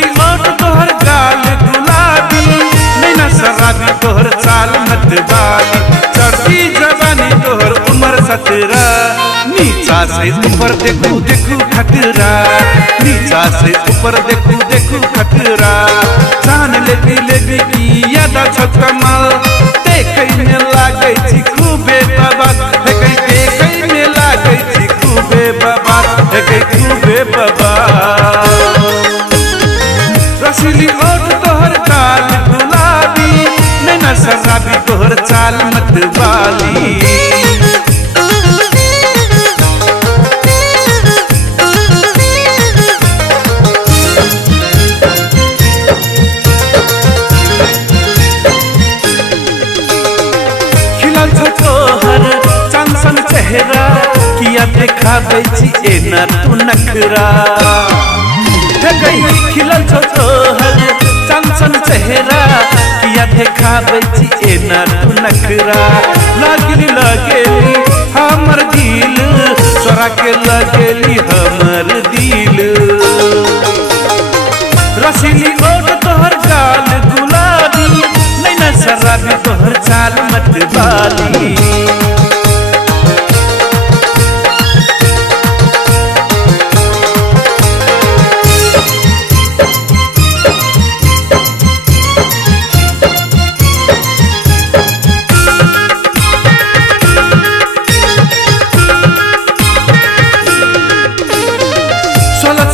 रसीली ओठ तोहर गाल गुलाबी, नैना शराबी तोहर चाल मतवाली, चढ़ती जवानी तोहर उम्र 17, नीचा से ऊपर देखू देखू खतरा, नीचा से ऊपर देखू देखू खतरा, जान लेबी की यादा छ कमाल, देखै में लागै छी खूबे बबाल, देखै में लागै छी खूबे बबाल, खूबे बबाल। रसीली ओठ तोहर गाल गुलाबी, नैना शराबी तोहर चाल मतवाली, खिलल छ तोहर चांसन चेहरा, किया देखाबै छी एना तू नखरा, खिलल छ तोहर चांसन चेहरा, किया देखाबै छी एना तू नखरा, लगेली हमर दिल, चोरा के लगेली हमर दिल। रसीली ओठ तोहर गाल गुलाबी, नैना शराबी तोहर चाल मतवाली,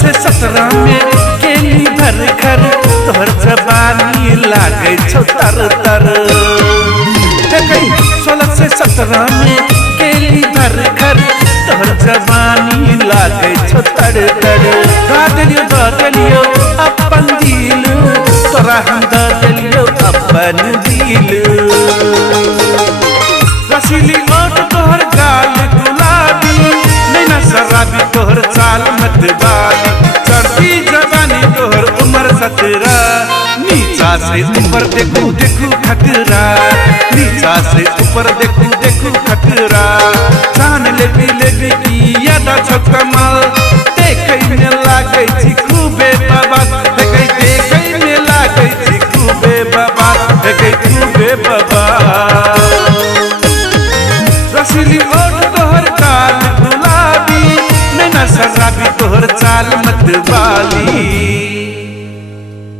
से 17 में केली भर घर, तोहर जवानी लागे छौ तर तर, 16 से 17 में केली भर घर, तोहर जवानी लागे छौ तर तर, दा देलियो अपन दिल, तोरा हम दा देलियो अपन दिल। रसीली ओठ तोहर गाल गुलाबी, नैना शराबी तोहर चाल मतवाली, चढ़ती जवानी तोहर उम्र 17, नीचा से ऊपर देखू देखू खतरा, नीचा से ऊपर देखू देखू खतरा, जान लेबी की यादा छ कमाल, देखै में लागै छी खूबे बबाल, देखै में लागै छी खूबे बबाल, खूबे बबाल। रसीली ओठ तोहर गाल गुलाबी, नैना शराबी तोहर चाल मतवाली।